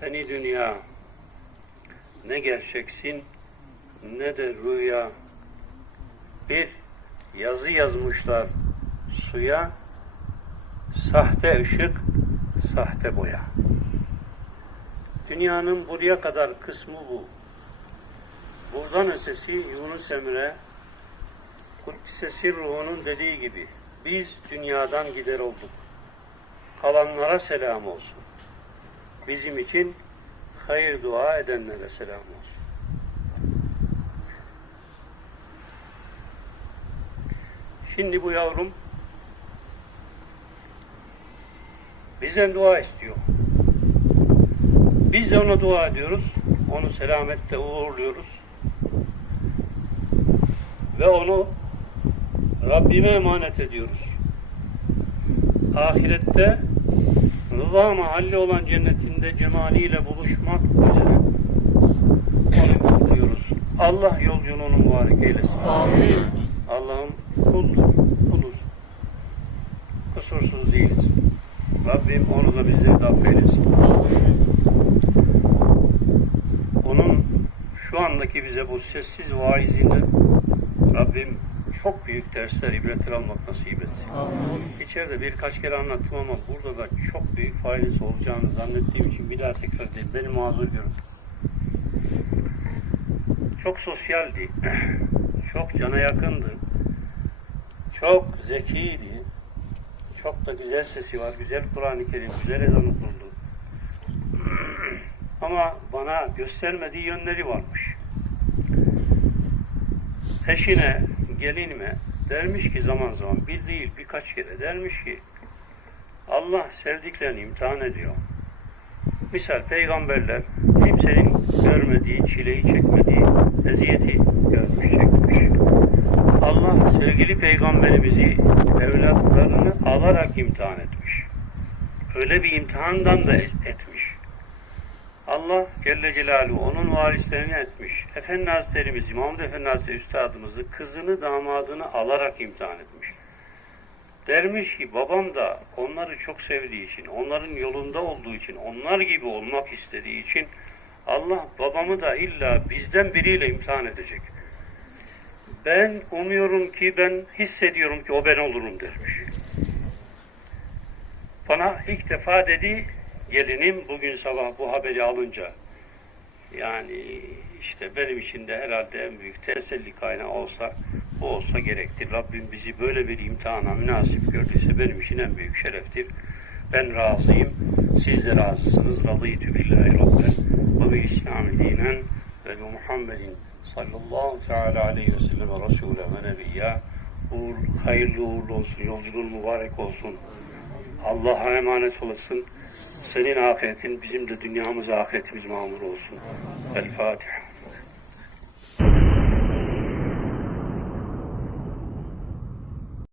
Seni dünya ne gerçeksin ne de rüya. Bir yazı yazmışlar suya, sahte ışık, sahte boya. Dünyanın buraya kadar kısmı bu. Buradan ötesi Yunus Emre Kuddisesi ruhunun dediği gibi biz dünyadan gider olduk. Kalanlara selam olsun. Bizim için hayır dua edenlere selam olsun. Şimdi bu yavrum bizden dua istiyor. Biz de ona dua ediyoruz. Onu selamette uğurluyoruz. Ve onu Rabbime emanet ediyoruz. Ahirette rıza mahalli olan cennetinde cemaliyle buluşmak üzere onu kutluyoruz. Allah yolculuğunu mübarek eylesin. Amin. Allah'ım kuldur, kuluz. Kusursuz değiliz. Rabbim onu da de affeylesin. Onun şu andaki bize bu sessiz vaizinden Rabbim çok büyük dersler, ibretler almak nasip etsin. Amin. İçeride birkaç kere anlattım ama burada da çok büyük faydası olacağını zannettiğim için bir daha tekrar edeyim. Beni mazur görün. Çok sosyaldi. Çok cana yakındı. Çok zekiydi. Çok da güzel sesi var. Güzel Kur'an-ı Kerim, güzel ezan okundu. Ama bana göstermediği yönleri varmış. Eşine, gelinime dermiş ki zaman zaman bir değil birkaç kere dermiş ki Allah sevdiklerini imtihan ediyor. Misal peygamberler kimsenin görmediği, çileyi çekmediği eziyeti görmüş, çekmiş. Allah sevgili peygamberimizi evlatlarını alarak imtihan etmiş. Öyle bir imtihandan da etmiş. Allah Celle Celaluhu onun varislerini etmiş. Efendi Hazretlerimiz, İmam Efendi Hazretleri Üstadımızı kızını damadını alarak imtihan etmiş. Dermiş ki babam da onları çok sevdiği için, onların yolunda olduğu için, onlar gibi olmak istediği için Allah babamı da illa bizden biriyle imtihan edecek. Ben umuyorum ki, ben hissediyorum ki o ben olurum dermiş. Bana ilk defa dedi, gelinim bugün sabah bu haberi alınca, yani işte benim için de herhalde en büyük teselli kaynağı olsa, bu olsa gerektir. Rabbim bizi böyle bir imtihana münasip gördüyse benim için en büyük şereftir. Ben razıyım, siz de razısınız. Radıytü billahi rabben ve bi İslam'ı dinen ve bi Muhammedin sallallahu teala aleyhi ve sellem Resulü ve nebiyya. Uğur, hayırlı uğurlu olsun, yolculuğun mübarek olsun. Allah'a emanet olasın. Senin ahiretin bizim de dünyamız ahiretimiz mamur olsun. El Fatiha.